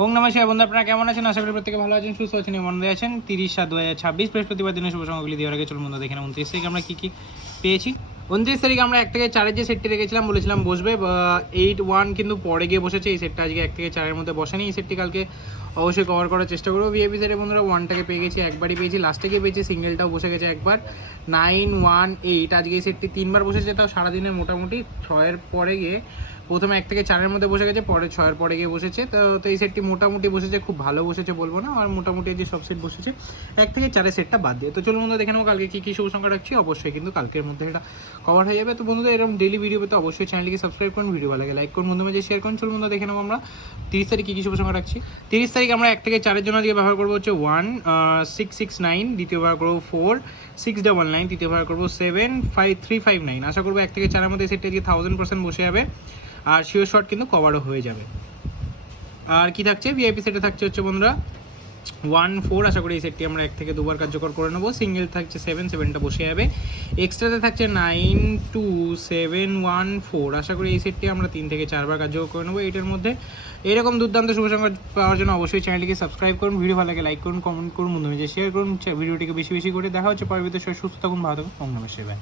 ওম নমঃ শিবায়। বন্ধু আপনারা কেমন আছেন? আশা করি প্রত্যেকে ভালো আছেন, সুস্থ আছেন, মনে আছেন। 30/7/2026 বৃহস্পতিবার দিনের শুভ সংখ্যাগুলি দেওয়ার আগে চলুন বন্ধু দেখে নেব 29 তারিখ আমরা কী পেয়েছি। 29 তারিখ আমরা 1 থেকে 4-এর যে সেটটি রেখেছিলাম, বলেছিলাম বসবে 8-1, কিন্তু পরে গিয়ে বসেছে। এই সেটটা আজকে 1 থেকে 4-এর মধ্যে বসেনি। এই সেটটি কালকে অবশ্যই কভার করার চেষ্টা করবো। ভিআইপি সেটে বন্ধুরা 1টাকে পেয়ে গেছি, একবারই পেয়েছি, লাস্টে গিয়ে পেয়েছি, সিঙ্গেলটাও বসে গেছে একবার। 9-1-8 আজকে এই সেটটি 3বার বসেছে, তাও সারাদিনে মোটামুটি 6-এর পরে গিয়ে প্রথমে 1 থেকে 4-এর মধ্যে বসে গেছে, পরে 6-এর পরে গিয়ে বসেছে। তো এই সেটটি মোটামুটি বসেছে, খুব ভালো বসেছে বলবো না, আর মোটামুটি যে সব সেট বসেছে 1 থেকে 4-এর সেটটা বাদ দিয়ে। তো চলুন বন্ধু দেখে নেবো কালকে কী শুভ সংখ্যা রাখছি। অবশ্যই কিন্তু কালকের মধ্যে এটা কভার হয়ে যাবে। তো বন্ধুদের এরকম ডেলি ভিডিও পেতে অবশ্যই চ্যানেলকে সাবস্ক্রাইব করুন, ভিডিও ভালো লাগে লাইক করুন, বন্ধু মাঝে শেয়ার করুন। চলুন বন্ধু দেখে নেবো আমরা 30 তারিখ কী শুভ সংখ্যা রাখছি। 30 তারিখ আমরা 1 থেকে 4-এর জন্য আজকে ব্যবহার করবো হচ্ছে 1-6-6-9, দ্বিতীয় ব্যবহার করবো 4-6-9-9, তৃতীয় ব্যবহার করবো 7-5-3-5-9। আশা করবো 1 থেকে 4-এর মধ্যে সেটটি আজকে 1000% বসে যাবে, আর শিওর শট কিন্তু কভারও হয়ে যাবে। আর কি থাকছে ভিআইপি সেটে থাকছে হচ্ছে বন্ধুরা 1-4, আশা করি এই সেটটি আমরা 1 থেকে 2বার কার্যকর করে নেবো। সিঙ্গেল থাকছে 7-7টা বসে যাবে। এক্সট্রাতে থাকছে 9-2-7-1-4, আশা করি এই সেটটি আমরা 3 থেকে 4বার কার্যকর করে নেবো। এইটার মধ্যে এরকম দুর্দান্ত শুভ সংখ্যা পাওয়ার জন্য অবশ্যই চ্যানেলটিকে সাবস্ক্রাইব করুন, ভিডিও ভালো লাগে লাইক করুন, কমেন্ট করুন, বন্ধু নিজে শেয়ার করুন, ভিডিওটিকে বেশি বেশি করে। দেখা হচ্ছে পরবর্তী সুস্থ থাকুন, ভালো থাকুন। ওম নমঃ শিবায়।